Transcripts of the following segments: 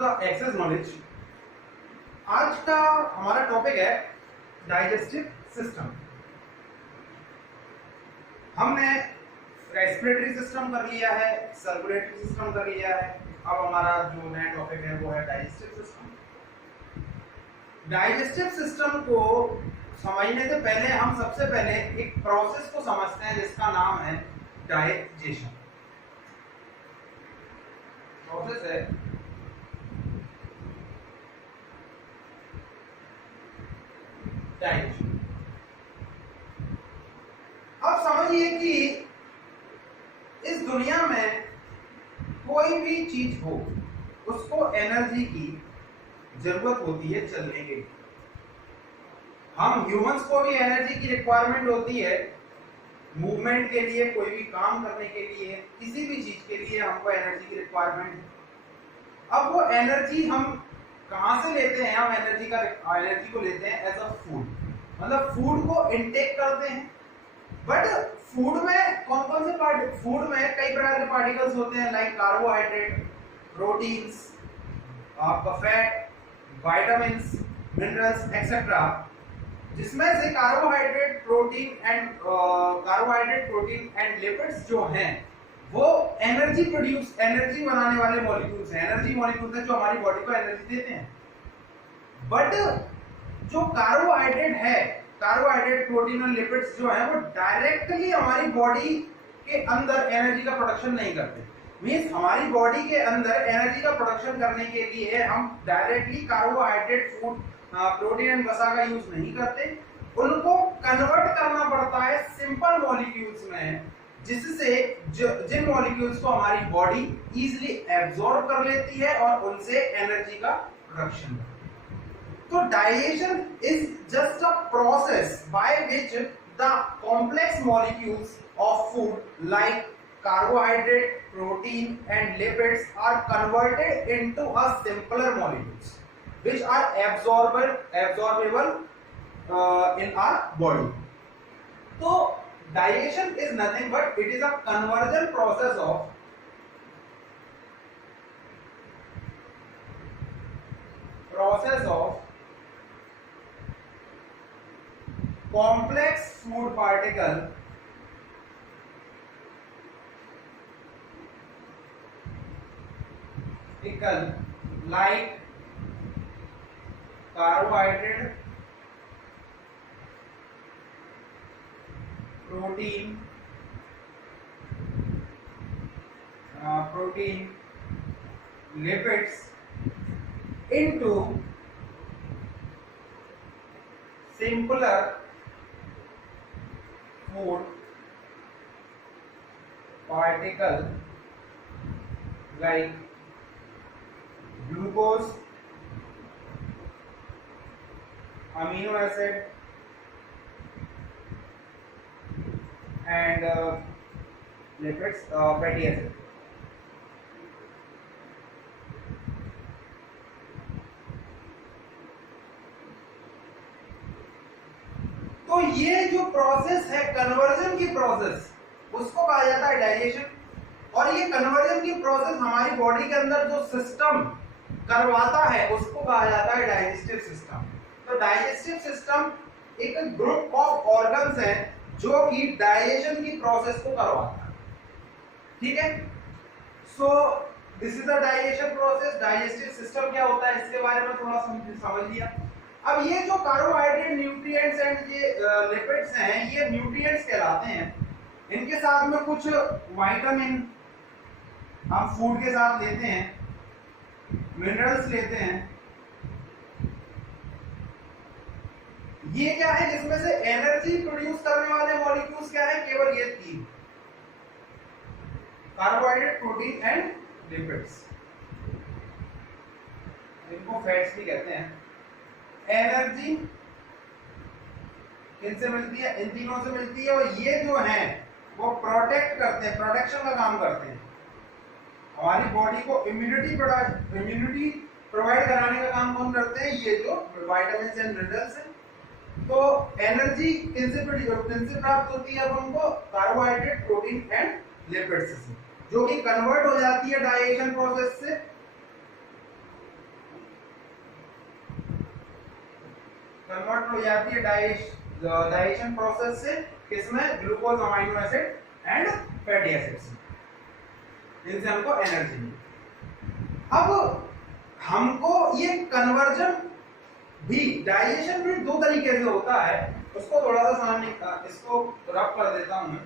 The access knowledge. आज का हमारा टॉपिक है डाइजेस्टिव सिस्टम। हमने रेस्पिरेटरी सिस्टम कर लिया है, सर्कुलेटरी सिस्टम कर लिया है, अब हमारा जो नया टॉपिक है वो है डाइजेस्टिव सिस्टम। डाइजेस्टिव सिस्टम को समझने से पहले हम सबसे पहले एक प्रोसेस को समझते हैं जिसका नाम है डाइजेशन। प्रोसेस है डाइजेशन। अब समझिए कि इस दुनिया में कोई भी चीज हो उसको एनर्जी की जरूरत होती है चलने के लिए। हम ह्यूमंस को भी एनर्जी की रिक्वायरमेंट होती है मूवमेंट के लिए, कोई भी काम करने के लिए, किसी भी चीज के लिए हमको एनर्जी की रिक्वायरमेंट है। अब वो एनर्जी हम कहाँ से लेते हैं? हम एनर्जी को लेते हैं एज अ फूड, मतलब फूड को इनटेक करते हैं। बट फूड में कौन कौन से फूड में कई प्रकार के पार्टिकल्स होते हैं, लाइक कार्बोहाइड्रेट, प्रोटीन्स, आपका फैट, विटामिन्स, मिनरल्स एक्सेट्रा, जिसमें से कार्बोहाइड्रेट प्रोटीन एंड लिपिड्स जो हैं वो एनर्जी बनाने वाले मॉलिक्यूल्स हैं। एनर्जी मॉलिक्यूल्स हैं जो हमारी बॉडी को एनर्जी देते हैं। बट जो कार्बोहाइड्रेट प्रोटीन और लिपिड्स जो है वो डायरेक्टली हमारी बॉडी के अंदर एनर्जी का प्रोडक्शन नहीं करते। मींस हमारी बॉडी के अंदर एनर्जी का प्रोडक्शन करने के लिए हम directly carbohydrate food, protein and वसा का यूज नहीं करते। उनको कन्वर्ट करना पड़ता है सिंपल मॉलिक्यूल्स में, जिससे जिन मॉलिक्यूल्स को हमारी बॉडी इजीली एब्जॉर्ब कर लेती है और उनसे एनर्जी का प्रोडक्शन करती है। तो digestion is just a process by which the complex molecules of food like carbohydrate, protein and lipids are converted into a simpler molecules which are absorbable in our body. So digestion is nothing but it is a conversion process of complex food particle like carbohydrate, protein, lipids into simpler food particle like glucose, amino acid and lipids, fatty acid. तो ये जो process है conversion की process, उसको कहा जाता है digestion. और ये कन्वर्जन की प्रोसेस हमारी बॉडी के अंदर जो सिस्टम करवाता है उसको कहा जाता है डाइजेस्टिव सिस्टम। तो डाइजेस्टिव सिस्टम एक ग्रुप ऑफ ऑर्गन्स है जो कि डाइजेशन की प्रोसेस को करवाता है। ठीक है, so this is the digestion process. Digestive system क्या होता है इसके बारे में थोड़ा समझ लिया। अब ये जो कार्बोहाइड्रेट, न्यूट्रिएंट्स एंड ये लिपिड्स हैं, ये न्यूट्रिएंट्स कहलाते हैं। इनके साथ में कुछ विटामिन हम फूड के साथ लेते हैं, मिनरल्स लेते हैं। ये क्या है जिसमें से एनर्जी प्रोड्यूस करने वाले मॉलिक्यूल्स क्या है? केवल ये तीन, कार्बोहाइड्रेट, प्रोटीन एंड लिपिड्स। इनको फैट्स भी कहते हैं। एनर्जी किनसे मिलती है? इन तीनों से मिलती है। और ये जो है वो प्रोटेक्ट करते हैं, प्रोटेक्शन का काम करते हैं। हमारी बॉडी को इम्यूनिटी प्रोवाइड कराने का काम कौन करते हैं? ये जो विटामिन्स एंड मिनरल्स हैं। तो एनर्जी किनसे प्राप्त होती है? अब हमको कार्बोहाइड्रेट, प्रोटीन एंड लिपिड्स से, जो कि कन्वर्ट हो जाती है डाइजेशन प्रोसेस से कन्वर्ट हो जाती है डाइजेशन प्रोसेस से किसमें, glucose, amino acid and fatty acids, इनसे हमको एनर्जी मिलती। अब हमको ये कन्वर्जन भी डाइजेशन भी दो तरीके से होता है, उसको थोड़ा सा समझने का, इसको रब कर देता हूं मैं।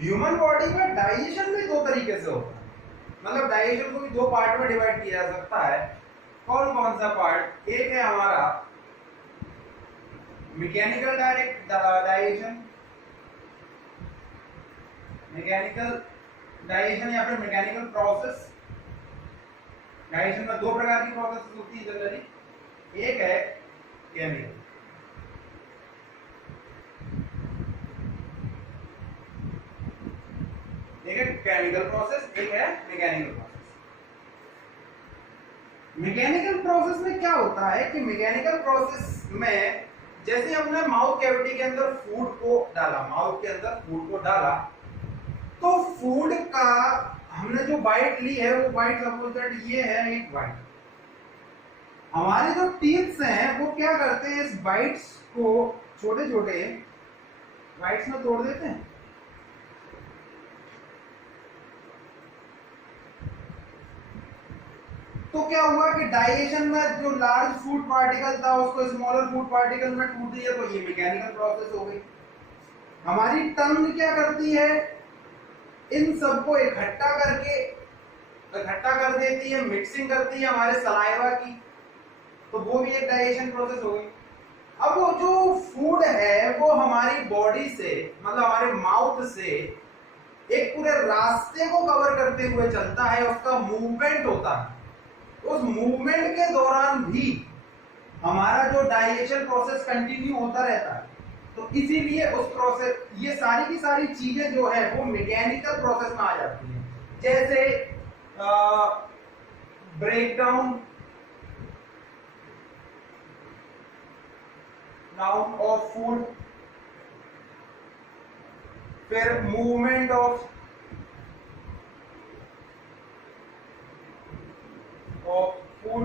ह्यूमन बॉडी में डाइजेशन भी दो तरीके से होता है, मतलब डाइजेशन को भी दो पार्ट में डिवाइड किया जा सकता है। कौन कौन सा पार्ट? एक है हमारा मैकेनिकल डाइजेशन, मैकेनिकल डाइजेशन या फिर मैकेनिकल प्रोसेस। डाइजेशन में दो प्रकार की प्रोसेस होती है जनरली, एक है केमिकल, एक है केमिकल प्रोसेस, एक है मैकेनिकल प्रोसेस। मैकेनिकल प्रोसेस में क्या होता है कि मैकेनिकल प्रोसेस में जैसे हमने माउथ कैविटी के अंदर फूड को डाला, माउथ के अंदर फूड को डाला, तो फूड का हमने जो बाइट ली है वो बाइट सपोज दैट ये है एक बाइट। हमारे जो टीथ्स हैं वो क्या करते हैं, इस बाइट्स को छोटे छोटे बाइट्स में तोड़ देते हैं। तो क्या हुआ कि डाइजेशन में जो लार्ज फूड पार्टिकल था उसको स्मॉलर फूड पार्टिकल में टूट दिया, तो ये मैकेनिकल प्रोसेस हो गई। हमारी टंग क्या करती है, इन सबको इकट्ठा कर देती है, मिक्सिंग करती है हमारे सलाइवा की, तो वो भी एक डाइजेशन प्रोसेस हो गई। अब वो जो फूड है वो हमारी बॉडी से, मतलब हमारे माउथ से एक पूरे रास्ते को कवर करते हुए चलता है, उसका मूवमेंट होता है। उस मूवमेंट के दौरान भी हमारा जो डाइजेशन प्रोसेस कंटिन्यू होता रहता है, तो इसीलिए उस प्रोसेस, ये सारी की सारी चीजें जो है वो मैकेनिकल प्रोसेस में आ जाती हैं। जैसे ब्रेकडाउन ऑफ फूड, फिर मूवमेंट ऑफ फूड,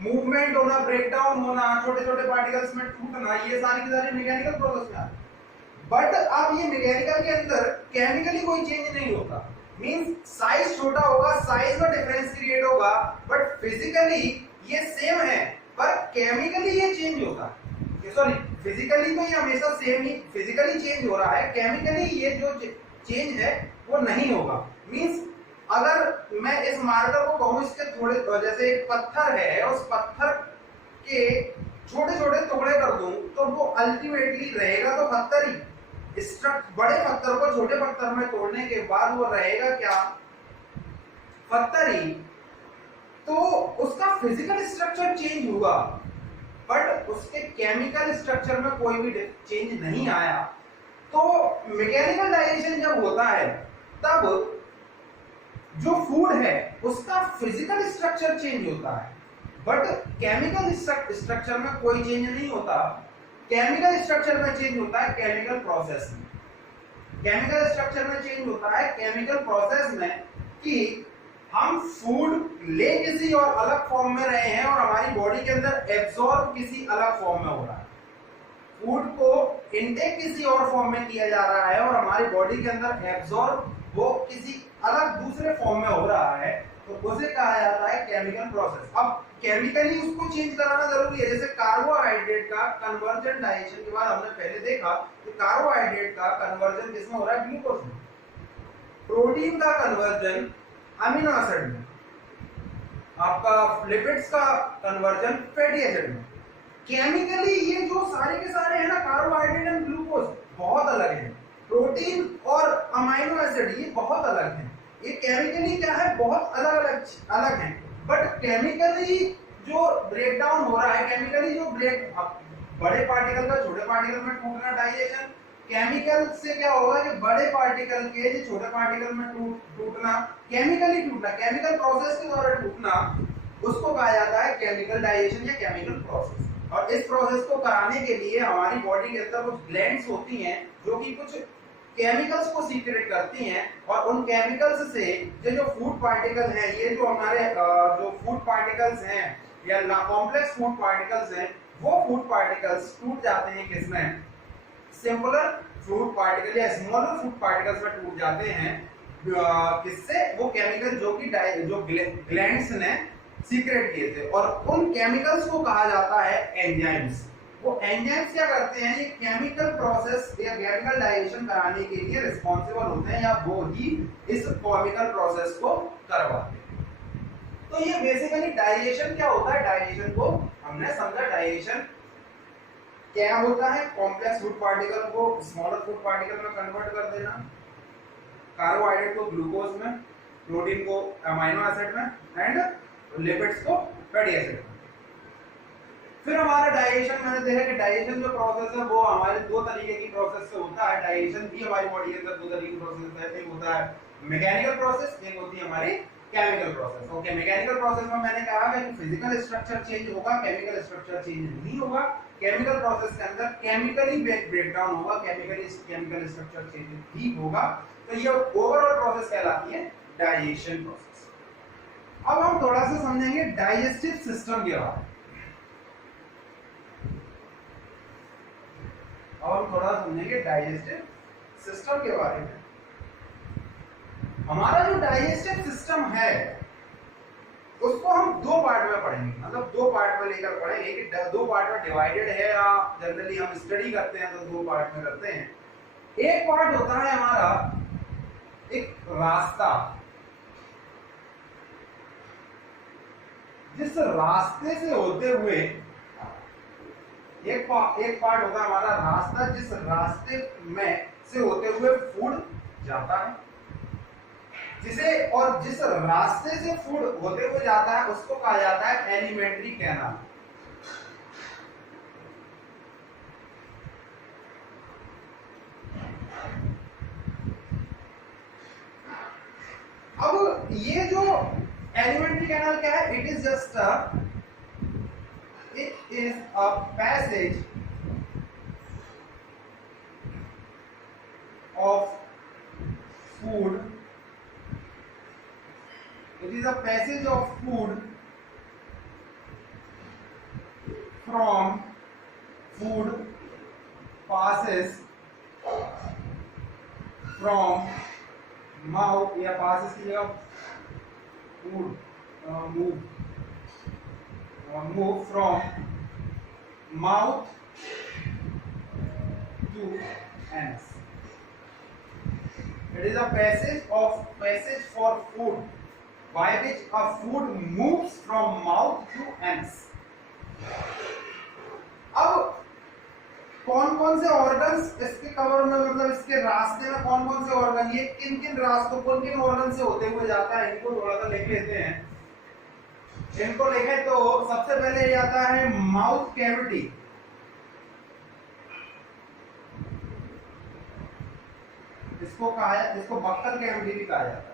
मूवमेंट होना, ब्रेकडाउन होना, छोटे छोटे पार्टिकल्स में टूटना, ये सारी की सारी मैकेनिकल प्रोसेस में आती है। बट अब ये मैकेनिकल के अंदर केमिकली कोई चेंज नहीं होता, मींस साइज छोटा होगा, साइज में डिफरेंस क्रिएट होगा, बट फिजिकली ये सेम है, पर केमिकली ये चेंज होता है। सॉरी, फिजिकली तो ये हमेशा सेम ही फिजिकली चेंज हो रहा है, केमिकली ये जो चेंज है वो नहीं होगा। मींस अगर मैं इस मार्कर को कहूं, इसके थोड़े, जैसे एक पत्थर है, उस पत्थर के छोटे छोटे टुकड़े कर दूं, तो वो अल्टीमेटली रहेगा तो पत्थर ही। बड़े पत्थर को छोटे पत्थर में तोड़ने के बाद वो रहेगा क्या, पत्थर ही। तो उसका फिजिकल स्ट्रक्चर चेंज हुआ, बट उसके केमिकल स्ट्रक्चर में कोई भी चेंज नहीं आया। तो मैकेनिकल डाइजेशन जब होता है तब जो फूड है उसका फिजिकल स्ट्रक्चर चेंज होता है, बट केमिकल स्ट्रक्चर में कोई चेंज नहीं होता। केमिकल स्ट्रक्चर में चेंज होता है केमिकल प्रोसेस में। केमिकल स्ट्रक्चर में चेंज होता है केमिकल प्रोसेस में कि हम फूड ले किसी और अलग फॉर्म में रहे हैं और हमारी बॉडी के अंदर एब्जॉर्ब किसी अलग फॉर्म में हो रहा है। फूड को इनटेक किसी और फॉर्म में किया जा रहा है और हमारी बॉडी के अंदर एब्जॉर्ब वो किसी अलग दूसरे फॉर्म में हो रहा है, तो उसे कहा जाता है केमिकल प्रोसेस। अब केमिकली उसको चेंज कराना जरूरी है। जैसे कार्बोहाइड्रेट का कन्वर्जन डाइजेशन के बाद हमने पहले देखा कि कार्बोहाइड्रेट का कन्वर्जन किसमें हो रहा है, ग्लूकोज में। प्रोटीन का कन्वर्जन अमीनो एसिड में, आपका लिपिड्स का कन्वर्जन फैटी एसिड में। केमिकली ये जो सारे के सारे है ना, कार्बोहाइड्रेट एंड ग्लूकोज बहुत अलग है। प्रोटीन और अमीनो एसिड ये बहुत अलग हैं। ये केमिकली क्या है, बहुत अलग हैं। बट केमिकली जो ब्रेकडाउन हो रहा है, केमिकली जो बड़े पार्टिकल का छोटे पार्टिकल में टूटना, डाइजेशन, केमिकल से क्या होगा कि बड़े पार्टिकल के जो छोटे पार्टिकल में टूटना, केमिकली टूटना, केमिकल प्रोसेस के द्वारा टूटना, उसको कहा जाता है केमिकल डाइजेशन या केमिकल प्रोसेस। और इस प्रोसेस को कराने के लिए हमारी बॉडी के अंदर कुछ ग्लैंड्स होती हैं जो कि कुछ केमिकल्स को सीक्रेट करती हैं, और उन केमिकल्स से ये जो फूड पार्टिकल हैं, ये जो हमारे जो फूड पार्टिकल्स हैं या कॉम्प्लेक्स फूड पार्टिकल्स हैं, वो फूड पार्टिकल्स टूट जाते हैं किसमें, सिंपलर फूड पार्टिकल या स्मॉलर फूड पार्टिकल्स में टूट जाते हैं। किससे, वो केमिकल जो कि जो ग्लैंड्स ने सीक्रेट किए थे, और उन केमिकल्स को कहा जाता है एंजाइम्स। वो एंजाइम्स क्या करते हैं, ये केमिकल प्रोसेस या केमिकल डाइजेशन कराने के लिए रिस्पॉन्सिबल होते हैं, या वो ही इस केमिकल प्रोसेस को करवाते हैं। तो ये बेसिकली डाइजेशन क्या होता है, डाइजेशन को हमने समझा। डाइजेशन क्या होता है, कॉम्प्लेक्स फूड पार्टिकल को स्मॉलर फूड पार्टिकल में कन्वर्ट कर देना, कार्बोहाइड्रेट को ग्लूकोज में, प्रोटीन को अमीनो एसिड में, एंड लिपिड्स को फैटी एसिड में। फिर हमारा डाइजेशन, मैंने देखा कि डाइजेशन जो प्रोसेस है वो हमारे दो तरीके की प्रोसेस से होता है। डाइजेशन भी हमारी बॉडी के अंदर दो तरीके की प्रोसेस है, एक होता है मैकेनिकल प्रोसेस, एक होती है हमारी chemical process. Okay, mechanical process में मैंने कहा है कि फिजिकल स्ट्रक्चर चेंज होगा, केमिकल स्ट्रक्चर चेंज नहीं होगा। केमिकल प्रोसेस के अंदर केमिकली ब्रेकडाउन होगा, केमिकल स्ट्रक्चर चेंज भी होगा। तो ये ओवरऑल प्रोसेस कहलाती है डाइजेशन प्रोसेस। अब हम थोड़ा सा समझेंगे डाइजेस्टिव सिस्टम के बारे में। अब हम थोड़ा समझेंगे डाइजेस्टिव सिस्टम के बारे में। हमारा जो डाइजेस्टिव सिस्टम है उसको हम दो पार्ट में पढ़ेंगे, मतलब दो पार्ट में लेकर पढ़ेंगे कि दो पार्ट में डिवाइडेड है, या जनरली हम स्टडी करते हैं तो दो पार्ट में करते हैं। एक पार्ट होता है हमारा एक रास्ता, जिस रास्ते से होते हुए एक पार्ट होता है हमारा रास्ता, जिस रास्ते में से होते हुए फूड जाता है, जिस रास्ते से फूड होते हुए जाता है उसको कहा जाता है एलिमेंट्री कैनाल। अब ये जो एलिमेंट्री कैनाल क्या है, it is a passage of food, it is a passage of food from food passes from mouth, या passes की जगह food move from mouth to anus. It is a passage for food by which a food moves from mouth to anus. अब कौन कौन से organs इसके cover में, मतलब इसके रास्ते में कौन कौन से ऑर्गन, ये किन किन रास्तों, कौन किन ऑर्गन से होते हुए जाता है, इनको थोड़ा सा लिख लेते हैं। इनको लिखे तो सबसे पहले ये आता है माउथ कैविटी। इसको बक्कल कैविटी भी कहा जाता है।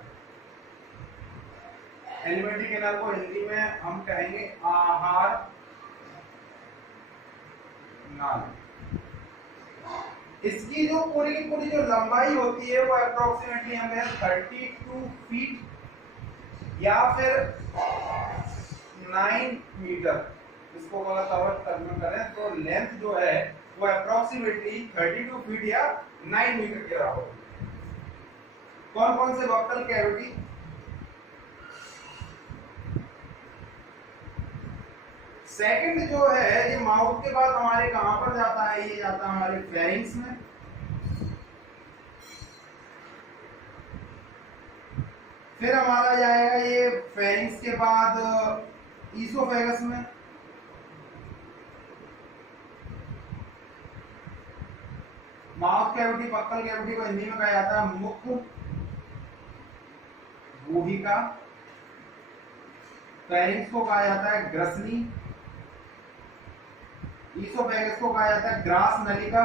एलिमेंट्री कैनाल को हिंदी में हम कहेंगे आहार नाल। इसकी जो पूरी की पूरी जो लंबाई होती है वो अप्रोक्सीमेटली हमें 32 फीट या फिर 9 मीटर, इसको अगर कवर करना करें तो लेंथ जो है वो अप्रोक्सीमेटली 32 फीट या 9 मीटर के बराबर। कौन कौन से बक्कल कैविटी, सेकंड जो है ये माउथ के बाद हमारे कहां पर जाता है, ये जाता है हमारे फेरिंग्स में। फिर हमारा जाएगा ये फेरिंग्स के बाद ईसोफेगस में। माउथ कैविटी, बक्कल कैविटी को हिंदी में कहा जाता है मुख गुहिका। फेरिंग्स को कहा जाता है ग्रसनी। ईसोफेगस को कहा जाता है ग्रास नलिका।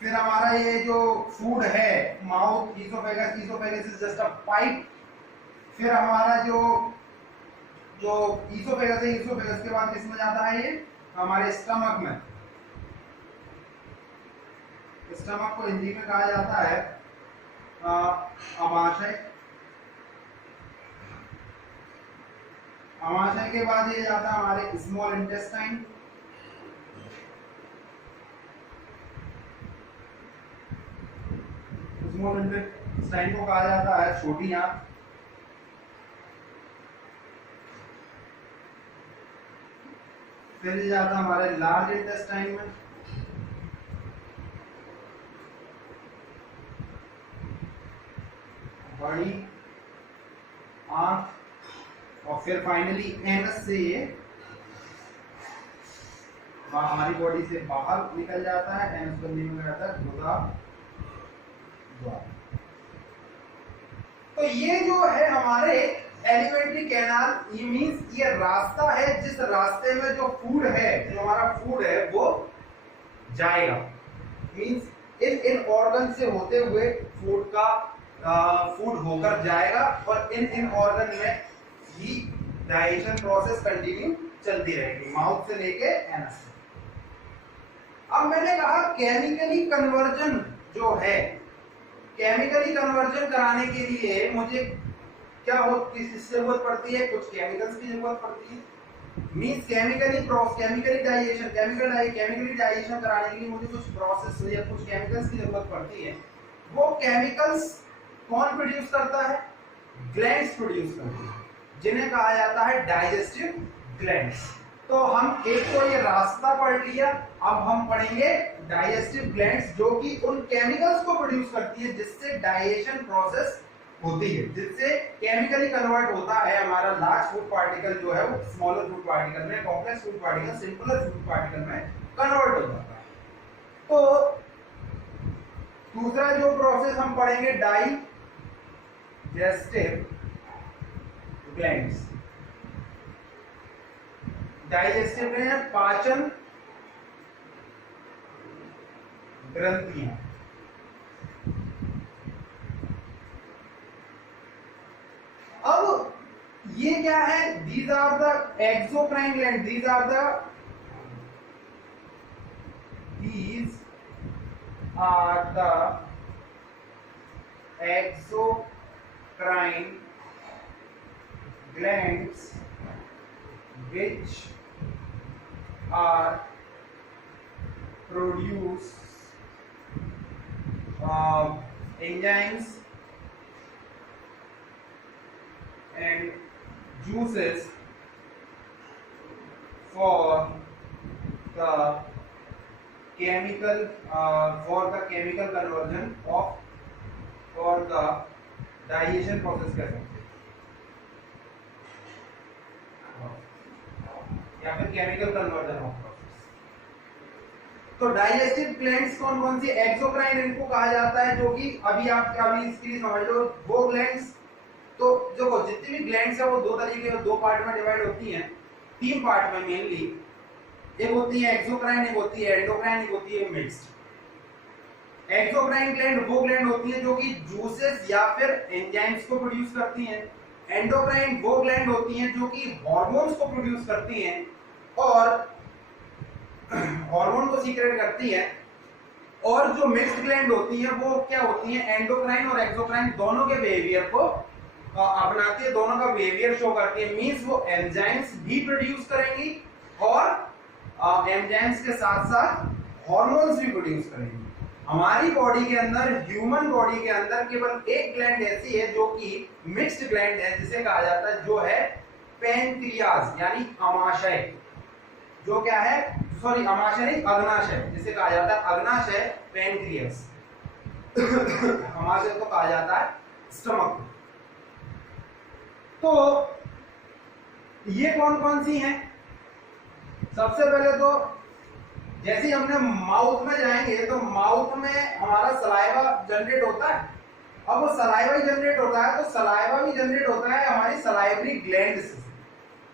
फिर हमारा ये जो फूड है mouth, oesophagus is just a pipe फिर हमारा जो जो ईसोफेगस है, ईसोफेगस के बाद किसमें जाता है, ये हमारे स्टमक में। स्टमक को हिंदी में कहा जाता है अमाशय। अमाशय के बाद ये जाता है हमारे स्मॉल इंटेस्टाइन। स्मॉल इंटेस्टाइन को कहा जाता है छोटी आंत। फिर ये जाता है हमारे लार्ज इंटेस्टाइन में। बड़ी आंत। और फिर फाइनली एनस से ये हमारी बॉडी से बाहर निकल जाता है। एनस को निकल जाता है गुदा द्वार। तो ये जो है हमारे एलिमेंट्री कैनाल, ये मींस ये रास्ता है जिस रास्ते में जो फूड है, जो हमारा फूड है वो जाएगा। मींस इन ऑर्गन से होते हुए फूड होकर जाएगा और इन ऑर्गन में ही डाइजेशन प्रोसेस कंटिन्यू चलती रहेगी, माउथ से लेके एनस। अब मैंने कहा केमिकली कन्वर्जन जो है, केमिकली कन्वर्जन कराने के लिए मुझे क्या किसकी जरूरत पड़ती है, कुछ केमिकल्स की जरूरत पड़ती है। मींस केमिकली डाइजेशन कराने के लिए मुझे कुछ प्रोसेस या कुछ केमिकल्स की जरूरत पड़ती है। वो केमिकल्स कौन प्रोड्यूस करता है, ग्लैंड्स प्रोड्यूस करती है, जिन्हें कहा जाता है डाइजेस्टिव ग्लैंड्स। तो हम एक तो ये रास्ता पढ़ लिया, अब हम पढ़ेंगे डाइजेस्टिव ग्लैंड्स जो कि उन केमिकल्स को प्रोड्यूस करती है जिससे डाइजेशन प्रोसेस होती है, जिससे केमिकली कन्वर्ट होता है हमारा लार्ज फूड पार्टिकल जो है वो स्मॉलर फूड पार्टिकल में, complex food particle simpler food particle में कन्वर्ट हो जाता है। तो दूसरा जो प्रोसेस हम पढ़ेंगे डाइजेस्टिव ग्लैंड्स। डाइजेस्टिव ग्लैंड पाचन ग्रंथियां। अब ये क्या है, these are the exocrine gland, these are the exocrine glands which are produce enzymes and juices for the chemical conversion of for the digestion process कह सकते हैं या फिर केमिकल कन्वर्जन ऑफ प्रोसेस। तो डाइजेस्टिव ग्लैंड्स कौन कौन सी, exocrine इनको कहा जाता है, जो कि अभी आप अभी इसके लिए समझ लो वो ग्लैंड्स। तो जो जितनी भी ग्लैंड्स है वो दो तरीके दो पार्ट में डिवाइड होती हैं, तीन पार्ट में मेनली। एक होती है एक्सोक्राइन, एक होती है एंडोक्राइन, एक होती है मिक्स्ड। एक्सोक्राइन ग्लैंड वो ग्लैंड होती है जो कि जूसेस या फिर एंजाइम्स को प्रोड्यूस करती हैं। एंडोक्राइन वो ग्लैंड होती हैं जो कि हार्मोन्स को प्रोड्यूस करती हैं और हार्मोन को सीक्रेट करती हैं। और जो मिक्स्ड ग्लैंड होती है वो क्या होती है, एंडोक्राइन और एक्सोक्राइन दोनों के बिहेवियर को अपनाती है, दोनों का बिहेवियर शो करती है। मींस वो एंजाइम्स भी प्रोड्यूस करेंगी और एंजाइम्स के साथ साथ हार्मोन्स भी प्रोड्यूस करेंगी। हमारी बॉडी के अंदर, ह्यूमन बॉडी के अंदर केवल एक ग्लैंड ऐसी है जो कि मिक्स्ड ग्लैंड है, जिसे कहा जाता है जो है पैनक्रियाज यानी अमाशय। जो क्या है, सॉरी अमाशय नहीं, अग्नाशय, जिसे कहा जाता है अग्नाशय पैनक्रियाज। अमाशय को कहा जाता है स्टमक। तो ये कौन कौन सी हैं? सबसे पहले तो जैसे ही हमने माउथ में जाएंगे तो माउथ में हमारा सलाइवा जनरेट होता है। अब वो सलाइवा ही जनरेट होता है तो सलाइवा भी जनरेट होता है हमारी सलाइवरी ग्लैंड से।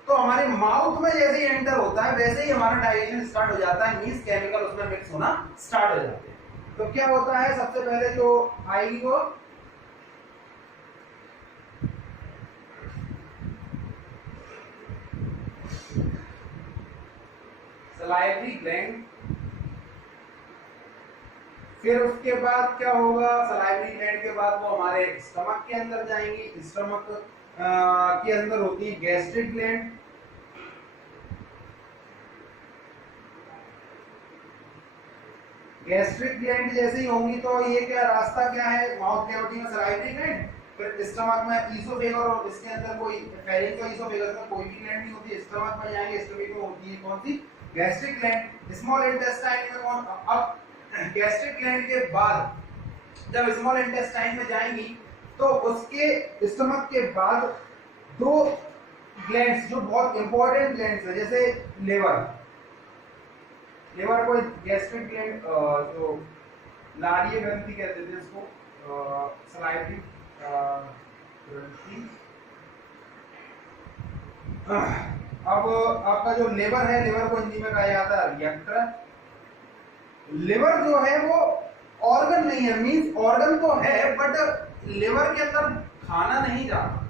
तो हमारे माउथ में जैसे ही एंटर होता है वैसे ही हमारा डाइजेशन स्टार्ट हो जाता है, मींस केमिकल उसमें मिक्स होना स्टार्ट हो जाते हैं। तो क्या होता है, सबसे पहले जो आएगी वो सलाइवरी ग्लैंड। फिर उसके बाद क्या होगा, सलाइवरी ग्लैंड के बाद वो हमारे स्टमक के अंदर जाएंगी। स्टमक के अंदर होती है गैस्ट्रिक ग्लैंड। गैस्ट्रिक ग्लैंड जैसे ही होंगी तो ये क्या रास्ता क्या है, माउथ कैविटी में सलाइवरी ग्लैंड, फिर स्टमक में ईसोफेगस, और इसके अंदर कोई फेरिंग ईसोफेगस में कोई भी ग्लैंड नहीं होती। स्टमक में जाएंगे, स्टमक में होती है कौन सी, गैस्ट्रिक ग्लैंड। स्मॉल इंटेस्टाइन में कौन, अब गैस्ट्रिक ग्लैंड के बाद जब स्मॉल इंटेस्टाइन में जाएंगी तो उसके स्टमक के बाद दो ग्लैंड्स जो बहुत इंपॉर्टेंट ग्लैंड्स है, जैसे लिवर, लिवर को गैस्ट्रिक ग्लैंड, जो लारीय ग्रंथि कहते थे इसको, सलाइवरी ग्रंथि। अब आपका जो लिवर है, लिवर को हिंदी में कहा जाता है रिएक्टर। लिवर जो है वो ऑर्गन नहीं है, मींस ऑर्गन तो है बट लिवर के अंदर खाना नहीं जाता।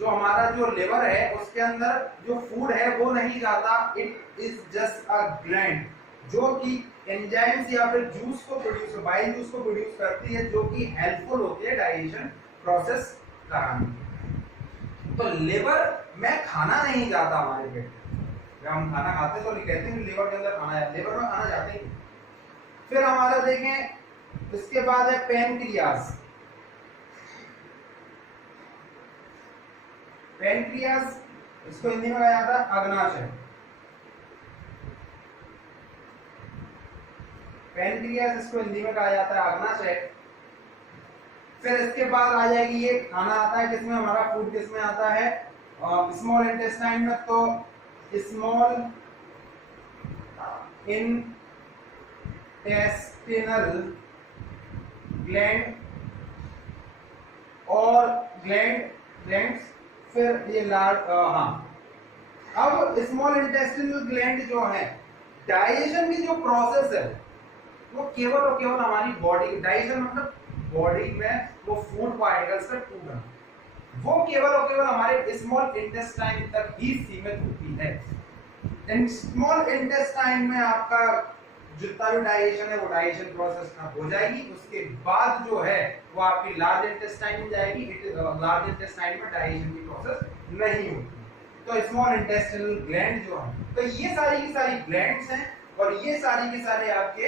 जो हमारा जो लिवर है उसके अंदर जो फूड है वो नहीं जाता। It is just a gland जो कि एंजाइम्स या फिर जूस को प्रोड्यूस, बाइल जूस को प्रोड्यूस करती है, जो कि हेल्पफुल होती है डाइजेशन प्रोसेस कराने। तो लिवर में खाना नहीं जाता हमारे पेट में। जब हम खाना खाते तो कहते हैं लिवर के अंदर खाना जाता है, लिवर में खाना जाता ही। फिर हमारा देखें इसके बाद है पैनक्रियाज। पैनक्रियाज इसको हिंदी में कहा जाता है अग्नाशय। पैनक्रियाज इसको हिंदी में कहा जाता है अग्नाशय। फिर इसके बाद आ जाएगी, ये खाना आता है किसमें, हमारा फूड किसमें आता है, स्मॉल इंटेस्टाइन में। तो स्मॉल इंटेस्टिनल ग्लैंड और ग्लैंड्स, फिर ये अब स्मॉल इंटेस्टिनल ग्लैंड जो है, डाइजेशन की जो प्रोसेस है वो केवल और केवल हमारी बॉडी, डाइजेशन मतलब बॉडी में वो फूड पार्टिकल्स का टूटना, वो केवल और केवल हमारे स्मॉल इंटेस्टाइन तक ही सीमित होती है। स्मॉल इंटेस्टाइन में आपका जितना भी डाइजेशन है वो डाइजेशन प्रोसेस हो जाएगी। उसके बाद जो है वो आपकी लार्ज इंटेस्टाइन में जाएगी। लार्ज इंटेस्टाइन में डाइजेशन की प्रोसेस नहीं होती। तो स्मॉल इंटेस्टिनल ग्लैंड जो है, तो ये सारी की सारी ग्लैंड्स हैं और ये सारी के सारे आपके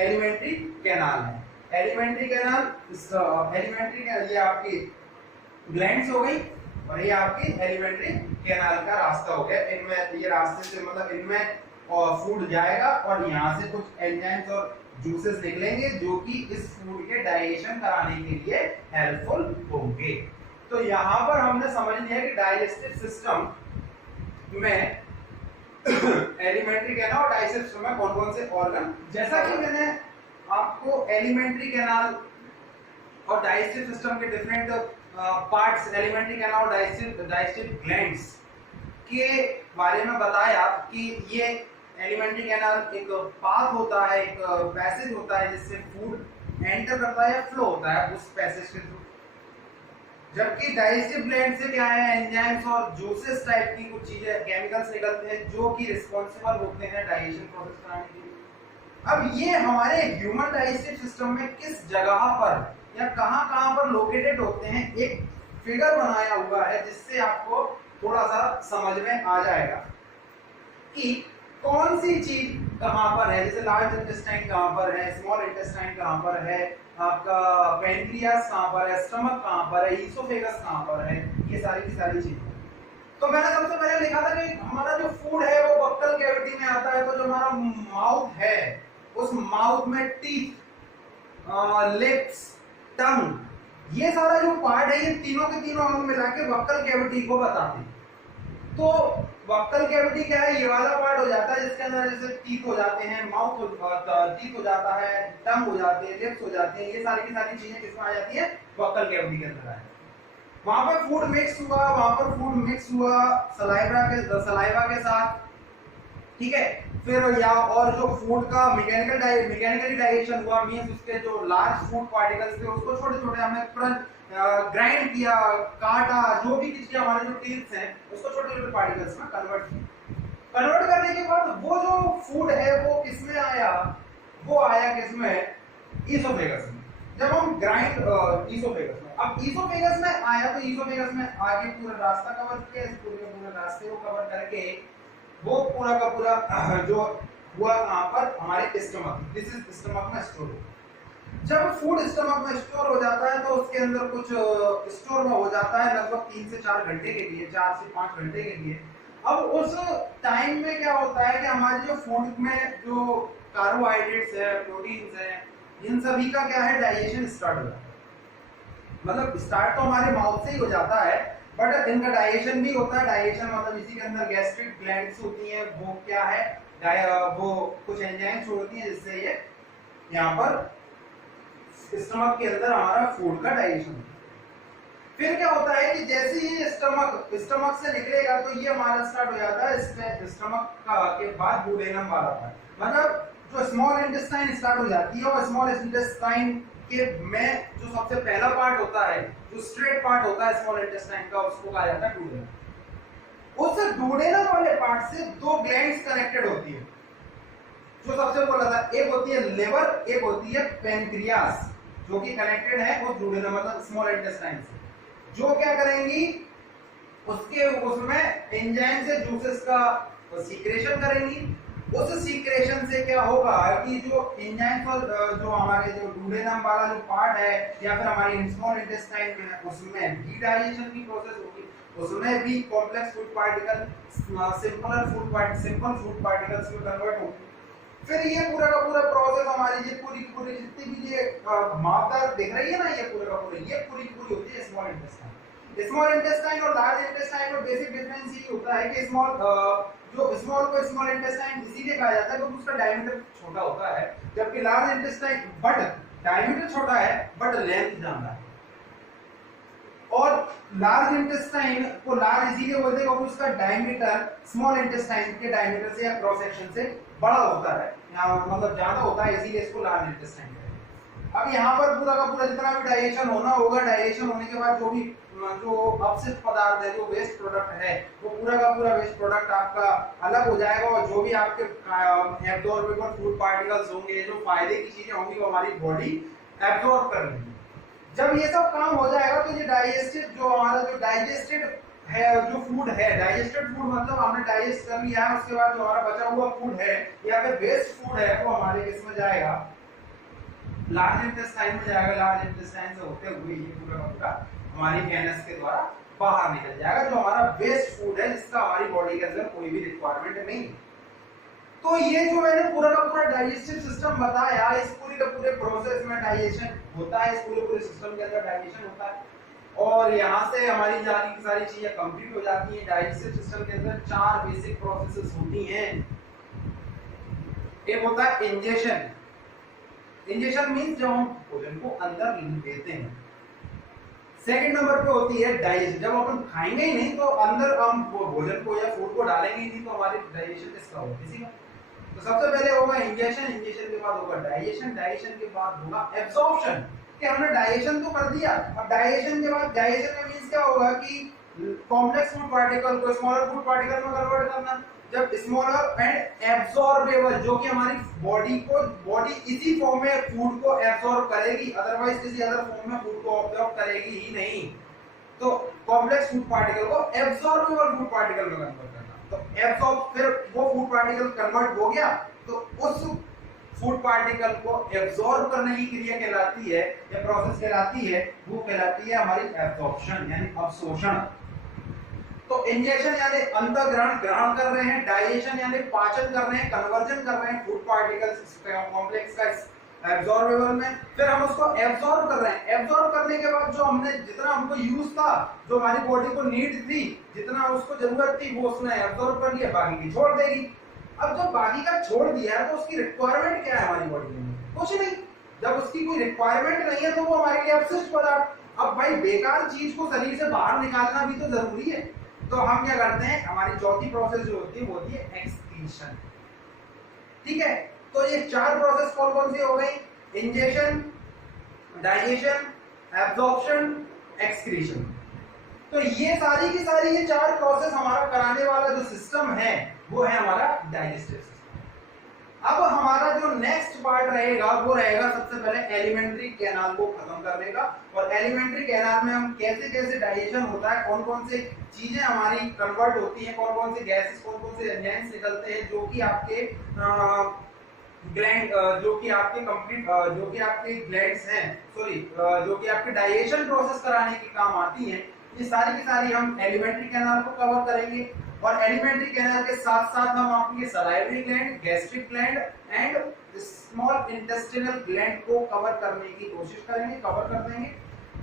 एलिमेंट्री कैनाल है। एलिमेंट्री कैनाल, ये आपकी ग्लैंड्स हो गई और ये आपकी एलिमेंट्री कैनाल का रास्ता हो गया। इनमें ये रास्ते से मतलब इनमें फूड जाएगा और यहाँ से कुछ एंजाइम्स और जूसेस निकलेंगे जो कि इस फूड के डाइजेशन कराने के लिए हेल्पफुल होंगे। तो यहाँ पर हमने समझ लिया कि डाइजेस्टिव सिस्टम में एलिमेंट्री कैनाल और डाइजेस्टिव सिस्टम में कौन कौन से ऑर्गन, जैसा कि मैंने आपको एलिमेंट्री कैनाल और डाइजेस्टिव सिस्टम के डिफरेंट पार्ट्स, एलिमेंट्री कैनाल और डाइजेस्टिव ग्लैंड्स के बारे में बताया कि ये एलिमेंट्री कैनाल एक पाथ होता है, एक पैसेज होता है जिससे फूड एंटर करता है या फ्लो होता है उस पैसेज के थ्रू। जबकि डाइजेस्टिव ग्लैंड से क्या है, एंजाइम्स और जूसेस टाइप की कुछ चीजें, केमिकल्स निकलते हैं जो कि रिस्पांसिबल होते हैं डाइजेशन प्रोसेस कराने के लिए। अब ये हमारे ह्यूमन डाइजेस्टिव सिस्टम में किस जगह पर या कहां-कहां पर लोकेटेड होते हैं, एक फिगर बनाया हुआ है जिससे आपको थोड़ा सा समझ में आ जाएगा कि कौन सी चीज कहां पर है। जैसे लार्ज इंटेस्टाइन कहां पर है, स्मॉल इंटेस्टाइन कहां पर है, आपका पैनक्रियास कहां पर है, स्टमक कहां पर है, ईसोफेगस कहां पर है, ये सारी की सारी चीजें। तो मैंने सबसे पहले लिखा था कि हमारा जो फूड है वो बक्कल कैविटी में आता है। तो जो हमारा माउथ है उस माउथ में टीथ, लिप्स, टंग, ये सारा जो पार्ट है ये तीनों के तीनों हम मिला के बक्कल कैविटी को बताते हैं। तो बक्कल कैविटी क्या है, ये वाला पार्ट हो जाता है जिसके अंदर जैसे टीथ हो जाते हैं, टीथ हो जाता है, टंग हो जाती है, लिप्स हो जाती है, ये सारी की सारी चीजें किसमें आ जाती है, बक्कल कैविटी के अंदर है। वहां पर फूड मिक्स हुआ, सलाइवा के साथ, ठीक है। फिर या और जो फूड का मैकेनिकली डाइजेशन हुआ, मींस उसके जो लार्ज फूड पार्टिकल्स थे उसको छोटे छोटे हमने तुरंत ग्राइंड किया, काटा, जो भी किसी हमारे जो टीथ्स हैं उसको छोटे छोटे पार्टिकल्स में कन्वर्ट किया। कन्वर्ट करने के बाद फूड है वो किसमें आया, वो आया किसमें, ईसोफेगस में। जब हम ग्राइंड ईसोफेगस में, अब ईसोफेगस में आया तो ईसोफेगस में आगे पूरा रास्ता कवर किया, इस पूरे रास्ते को कवर करके वो पूरा का पूरा जो हुआ कहां पर, हमारे स्टमक, दिस इज स्टमक में स्टोर हो। जब फूड स्टमक में स्टोर हो जाता है तो उसके अंदर कुछ स्टोर में हो जाता है लगभग 3 से 4 घंटे के लिए, 4 से 5 घंटे के लिए। अब उस टाइम में क्या होता है कि हमारे जो फूड में जो कार्बोहाइड्रेट्स है, प्रोटीन्स है, इन सभी का क्या है, डाइजेशन स्टार्ट हो जाता है। मतलब स्टार्ट तो हमारे माउथ से ही हो जाता है, बट इनका डाइजेशन भी होता है। डाइजेशन मतलब इसी के अंदर गैस्ट्रिक ग्लैंड्स होती हैं, वो क्या है, वो कुछ एंजाइम्स होती हैं जिससे ये यहाँ पर स्टमक के अंदर हमारा फूड का डाइजेशन होता है। फिर क्या होता है कि जैसे ही स्टमक से निकलेगा तो ये हमारा स्टार्ट हो जाता है स्टमक के बाद डुडेनम वाला पार्ट, मतलब जो स्मॉल इंटेस्टाइन स्टार्ट हो जाती है। और स्मॉल इंटेस्टाइन के में जो सबसे पहला पार्ट होता है, जो स्ट्रेट पार्ट होता है स्मॉल इंटेस्टाइन का, उसको कहा जाता है डुडेनम। उस डुडेनम वाले पार्ट से 2 ग्लैंड्स कनेक्टेड होती है, जो सबसे बोला था, एक होती है लिवर, एक होती है पेनक्रियास, जो कि कनेक्टेड है वो डुडेनम मतलब स्मॉल इंटेस्टाइन से। जो क्या करेंगी, उसके उसमें एंजाइम से जूसेस का सीक्रेशन करेंगी। उस सीक्रेशन से क्या होगा कि जो एंजाइम्स और जो हमारे जो डुडेनम वाला जो पार्ट है या फिर हमारे स्मॉल इंटेस्टाइन में है, उसमें भी डाइजेशन की प्रोसेस होगी, उसमें भी complex food particle simple food particles में कन्वर्ट होगी। फिर ये पूरा का पूरा प्रोसेस हमारी ये पूरी जितनी भी ये मात्रा दिख रही है ना, ये पूरा का पूरा ये पूरी होती है स्मॉल इंटेस्टाइन। स्मॉल इंटेस्टाइन और लार्ज इंटेस्टाइन में बेसिक डिफरेंस ये होता है कि स्मॉल को स्मॉल इंटेस्टाइन इसीलिए कहा जाता है क्योंकि उसका डायमीटर छोटा होता है, जबकि लार्ज इंटेस्टाइन बट डायमीटर छोटा है बट लेंथ ज्यादा है। और लार्ज इंटेस्टाइन को लार्ज इसीलिए बोलते हैं क्योंकि उसका डायमीटर स्मॉल इंटेस्टाइन के डायमीटर से या क्रॉस सेक्शन से बड़ा होता है, मतलब ज्यादा होता है, इसीलिए इसको लार्ज इंटेस्टाइन कहते हैं। अब यहाँ पर पूरा का पूरा जितना भी डाइजेशन होना होगा, डाइजेशन होने के बाद जो अपशिष्ट पदार्थ है, जो वेस्ट प्रोडक्ट है, वो पूरा का पूरा वेस्ट प्रोडक्ट आपका अलग हो जाएगा। और जो भी आपके एब्जॉर्बेबल फूड पार्टिकल्स होंगे, जो फायदे की चीजें होंगी, वो हमारी बॉडी एब्जॉर्ब कर लेगी। जब ये सब काम हो जाएगा तो ये डाइजेस्टेड जो हमारा जो डाइजेस्टेड है जो फूड है, डाइजेस्टेड फूड मतलब हमने डाइजेस्ट कर लिया है, उसके बाद जो हमारा बचा हुआ फूड है या फिर वेस्ट फूड है, वो हमारे किस में जाएगा, लार्ज इंटेस्टाइन में जाएगा। लार्ज इंटेस्टाइन से होते हुए ये पूरा का पूरा हमारी एनएस के द्वारा बाहर निकल जाएगा, जो हमारा वेस्ट फूड है, जिसका हमारी बॉडी के अंदर कोई भी रिक्वायरमेंट नहीं। तो ये जो मैंने पूरा का पूरा डाइजेस्टिव सिस्टम बताया, इस पूरे के पूरे प्रोसेस में डाइजेशन होता है, इस पूरे सिस्टम के अंदर डाइजेशन होता है। और यहाँ से हमारी सारी चीजें कंप्लीट हो जाती हैं। डाइजेस्टिव सिस्टम के अंदर 4 बेसिक प्रोसेसेस होती हैं। एक होता है इंजेशन। इंजेशन मींस जब हम भोजन को अंदर लेते हैं। सेकंड नंबर पे होती है डाइजेशन, जब अपन खाएंगे ही नहीं तो अंदर हम भोजन को या फूड को डालेंगे ही नहीं तो हमारी डाइजेशन किसका होगा, किसी का। तो सबसे पहले होगा इंजेशन, इंजेशन के बाद होगा डाइजेशन, डाइजेशन के बाद होगा एब्जॉर्प्शन, कि हमने डाइजेशन तो कर दिया। अब डाइजेशन के बाद, डाइजेशन में मींस क्या होगा कि कॉम्प्लेक्स फूड पार्टिकल को स्मॉलर फूड पार्टिकल में कन्वर्ट करना। जब स्मॉलर एंड एब्जॉर्बेबल, जो कि हमारी बॉडी इसी फॉर्म में फूड को एब्जॉर्ब करेगी, अदरवाइज किसी अदर फॉर्म में फूड को एब्जॉर्ब करेगी ही नहीं। तो कॉम्प्लेक्स फूड पार्टिकल को एब्जॉर्बेबल फूड पार्टिकल में कन्वर्ट करना। तो एब्जॉर्ब, फिर वो फूड पार्टिकल कन्वर्ट हो गया तो उस फूड पार्टिकल को एब्जॉर्ब करने की क्रिया कहलाती है या प्रोसेस कहलाती है, वो कहलाती है हमारी एब्जॉर्प्शन यानी अवशोषण। तो इंजेक्शन यानी अंतःग्रहण, ग्रहण कर रहे हैं, डाइजेशन यानी पाचन कर रहे हैं, कन्वर्जन कर रहे हैं फूड पार्टिकल्स कॉम्प्लेक्स का एब्जॉर्बेबल में, फिर हम उसको एब्जॉर्ब कर रहे हैं। एब्जॉर्ब करने के बाद जो हमने जितना हमको यूज था, जो हमारी बॉडी को नीड थी, जितना उसको जरूरत थी, वो उसने एब्जॉर्ब कर लिया, बाकी की छोड़ देगी। अब जब बाकी का छोड़ दिया है तो उसकी रिक्वायरमेंट क्या है हमारी बॉडी में, कुछ नहीं। जब उसकी कोई रिक्वायरमेंट नहीं है तो वो हमारे लिए अपशिष्ट पदार्थ। अब भाई बेकार चीज को शरीर से बाहर निकालना भी तो जरूरी है, तो हम क्या करते हैं, हमारी चौथी प्रोसेस जो होती है वो होती है एक्सक्रीशन। ठीक है, तो ये 4 प्रोसेस कौन कौन सी हो गई, इंजेक्शन, डाइजेशन, एब्जॉर्प्शन, एक्सक्रीशन। तो ये सारी की सारी ये 4 प्रोसेस हमारा कराने वाला जो सिस्टम है वो है हमारा डाइजेस्टिव सिस्टम। अब हमारा जो नेक्स्ट पार्ट रहेगा वो रहेगा सबसे पहले एलिमेंट्री कैनाल को खत्म करने का। और एलिमेंट्री कैनाल में हम कैसे कैसे डाइजेशन होता है, कौन कौन से चीजें हमारी कन्वर्ट होती हैं, कौन कौन से गैसेस, कौन कौन से एंजाइम्स निकलते हैं जो कि आपके ग्लैंड जो कि आपके कंप्लीट जो कि आपके ग्लैंड्स हैं, सॉरी जो कि आपके डाइजेशन प्रोसेस कराने के काम आती हैं, ये सारी की सारी हम एलिमेंट्री कैनाल को कवर करेंगे। और एलिमेंट्री कैनाल के साथ साथ हम आपके salivary gland, gastric gland and small intestinal gland को कवर करने की कोशिश करेंगे, कवर कर देंगे।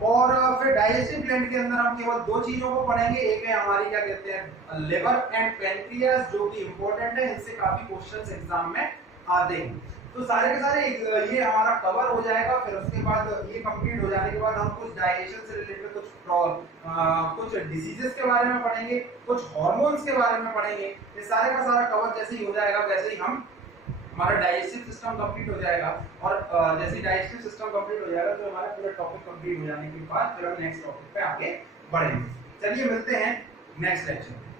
और फिर डाइजेस्टिव ग्लैंड के अंदर हम केवल दो चीजों को पढ़ेंगे, एक है हमारी क्या कहते हैं लिवर एंड पैंक्रियास, जो कि इंपॉर्टेंट है, इनसे काफी क्वेश्चंस एग्जाम में आते हैं। तो सारे के सारे ये हमारा कवर हो जाएगा। फिर उसके बाद ये कंप्लीट हो जाने के बाद हम कुछ डाइजेशन से रिलेटेड कुछ डिसीजेस के बारे में पढ़ेंगे, कुछ हार्मोन्स के बारे में पढ़ेंगे। ये सारे का सारा कवर जैसे ही हो जाएगा वैसे ही हम हमारा डाइजेस्टिव सिस्टम कंप्लीट हो जाएगा। और जैसे ही डाइजेस्टिव सिस्टम कंप्लीट हो जाएगा तो हमारा पूरा टॉपिक कंप्लीट हो जाने के बाद फिर हम नेक्स्ट टॉपिक पे आगे बढ़ेंगे। चलिए मिलते हैं नेक्स्ट लेक्चर में।